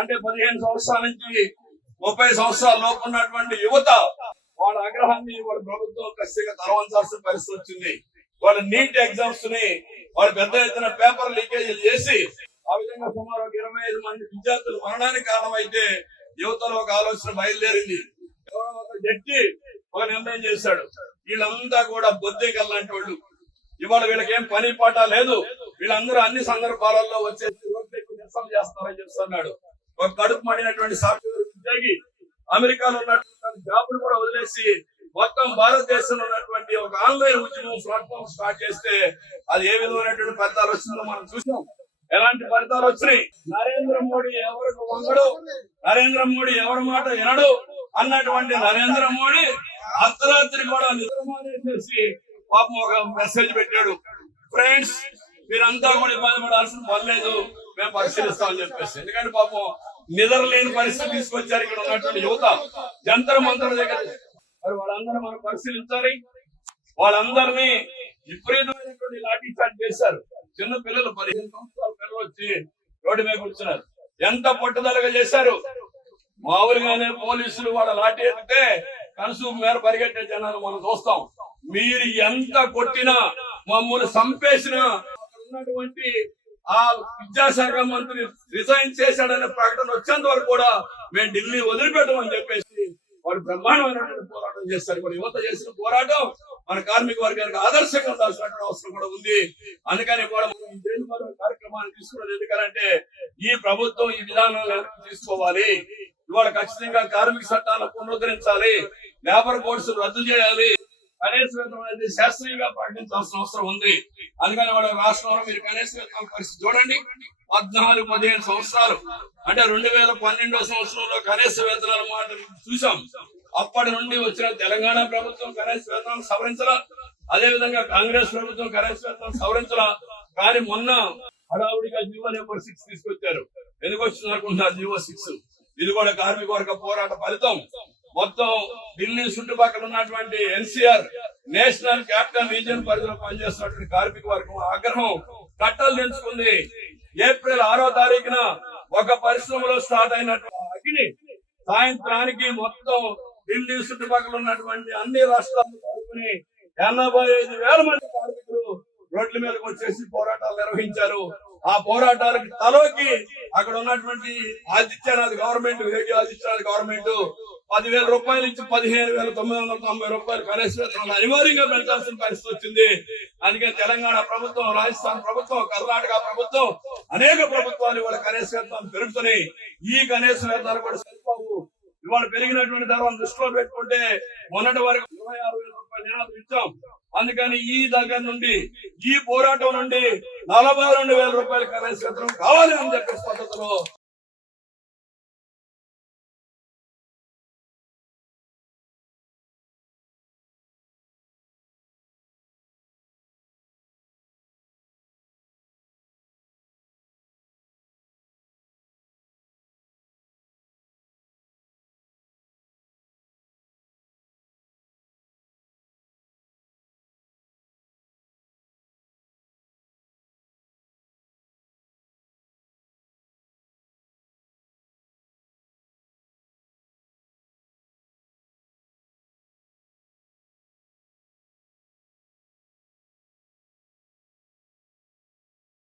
అంటే 15 సంవత్సరాల నుంచి 30 సంవత్సరాల లోపు ఉన్నటువంటి యువత వాళ్ళ ఆగ్రహాన్ని వాళ్ళ ప్రభుత్వం ఖచ్చితంగా తరవంచాల్సిన పరిస్థితి వచ్చింది. వాళ్ళ నీట్ ఎగ్జామ్స్ ని వాళ్ళు పెద్ద ఎత్తున పేపర్ లీకేజీలు చేసి ఆ విధంగా సుమారు 25 మంది విద్యార్థులు మరణానికి కారణమైతే యువతలో ఒక ఆలోచన బయలుదేరింది. ఎవరో ఒక జడ్జి ఒక నిర్ణయం చేశాడు, వీళ్ళంతా కూడా బొద్దింకల్లాంటి వాళ్ళు, ఇవాళ వీళ్ళకేం పని పాట లేదు, వీళ్ళందరూ అన్ని సందర్భాలలో వచ్చేసి రోడ్లకు నిరసన చేస్తారని చెప్తున్నాడు. ఒక కడుపు మండినటువంటి సాఫ్ట్వేర్ ఉద్యోగి అమెరికాలో ఉన్నటువంటి జాబులు కూడా వదిలేసి మొత్తం భారతదేశంలో ఉన్నటువంటి ఒక ఆన్లైన్ ఉద్యమం ప్లాట్ఫామ్ స్టార్ట్ చేస్తే అది ఏ విధమైనటువంటి ఫలితాలు వచ్చిందో మనం చూసాం. ఎలాంటి ఫలితాలు వచ్చినాయి? నరేంద్ర మోడీ ఎవరికి వంగడు, నరేంద్ర మోడీ ఎవరి మాట వినడు అన్నటువంటి నరేంద్ర మోడీ అర్ధరాత్రి కూడా నిద్రమానేసి పాపం ఒక మెసేజ్ పెట్టాడు, ఫ్రెండ్స్ మీరంతా కూడా ఇబ్బంది పడాల్సిన పని లేదు, మేము పరిశీలిస్తామని చెప్పేసి. ఎందుకంటే పాపం నిద్ర లేని పరిస్థితి తీసుకొచ్చారు ఇక్కడ ఉన్నటువంటి యువత జంతర్ మంతర్ దగ్గర. మరి వాళ్ళందరూ మనం పరిశీలించాలి. వాళ్ళందరినీ విపరీతమైనటువంటి లాఠీ చార్జ్ చేశారు. చిన్న పిల్లలు 15 సంవత్సరాల పిల్లలు వచ్చి రోడ్డు మీద కూర్చున్నారు. ఎంత పట్టుదలగా చేశారు. మామూలుగానే పోలీసులు వాళ్ళ లాఠీ ఎత్తితే కనుసూపు మేర పరిగెట్టే జనాలు మనం చూస్తాం. మీరు ఎంత కొట్టినా మమ్మల్ని చంపేసినా ఉన్నటువంటి ఆ విద్యాశాఖ మంత్రి రిజైన్ చేశాడనే ప్రకటన వచ్చేంత వరకు కూడా మేము ఢిల్లీ వదిలిపెట్టమని చెప్పేసి వాడు బ్రహ్మాండమైనటువంటి పోరాటం చేస్తారు. కూడా యువత చేసిన పోరాటం మన కార్మిక వర్గానికి ఆదర్శంగా ఉండాల్సిన అవసరం కూడా ఉంది. అందుకని కూడా మనం జైలు కార్యక్రమాన్ని తీసుకున్నది ఎందుకంటే ఈ ప్రభుత్వం ఈ విధానాలను తీసుకోవాలి. ఇవాళ ఖచ్చితంగా కార్మిక చట్టాలను పునరుద్ధరించాలి, లేబర్ కోడ్స్ రద్దు చేయాలి, కనీస వేతనం అనేది శాస్త్రీయంగా ప్రకటించాల్సిన అవసరం ఉంది. అందుకని వాళ్ళ రాష్ట్రంలో మీరు కనీస వేతనాల పరిస్థితి చూడండి. 14-15 సంవత్సరాలు అంటే 2012 సంవత్సరంలో కనీస వేతనాల మాట చూసాం. అప్పటి నుండి వచ్చిన తెలంగాణ ప్రభుత్వం కనీస వేతనాలు సవరించలా, అదేవిధంగా కాంగ్రెస్ ప్రభుత్వం కనీస వేతనాలు సవరించలా. కానీ మొన్న హడావుడిగా జీవో నెంబర్ 6 తీసుకొచ్చారు. ఎందుకు వచ్చింది అనుకుంటున్నారు జీవో 6? ఇది కూడా కార్మిక వర్గ పోరాట ఫలితం. మొత్తం ఢిల్లీ చుట్టుపక్కల ఉన్నటువంటి ఎన్సీఆర్ నేషనల్ క్యాపిటల్ రీజియన్ పరిధిలో పనిచేస్తున్నటువంటి కార్మిక వర్గం ఆగ్రహం కట్టలు తెంచుకుంది. ఏప్రిల్ 6వ తారీఖున ఒక పరిశ్రమలో స్టార్ట్ అయినటువంటి అగ్ని సాయంత్రానికి మొత్తం ఢిల్లీ చుట్టుపక్కల ఉన్నటువంటి అన్ని రాష్ట్రాలను కలుపుకుని 85,000 మంది కార్మికులు రోడ్ల మీదకి వచ్చేసి పోరాటాలు నిర్వహించారు. ఆ పోరాటాలకు తలోకి అక్కడ ఉన్నటువంటి ఆదిత్యనాథ్ గవర్నమెంట్, యోగి ఆదిత్యనాథ్ గవర్నమెంట్ 10,000 రూపాయలు ఇచ్చి 15,990 రూపాయలు కనీస వేతనాలు అనివార్యంగా పెంచాల్సిన పరిస్థితి వచ్చింది. అందుకే తెలంగాణ ప్రభుత్వం, రాజస్థాన్ ప్రభుత్వం, కర్ణాటక ప్రభుత్వం, అనేక ప్రభుత్వాలు ఇవాళ కనీస వేతనాలు పెరుగుతున్నాయి. ఈ కనీస వేతనాలు కూడా సరిపోవు. ఇవాళ పెరిగినటువంటి ధరలను దృష్టిలో పెట్టుకుంటే మొన్నటి వరకు 26,000 రూపాయలు నినాదం ఇచ్చాం. అందుకని ఈ దగ్గర నుండి ఈ పోరాటం నుండి 42,000 రూపాయల కనీస వేతనం కావాలి అని చెప్పే పద్ధతిలో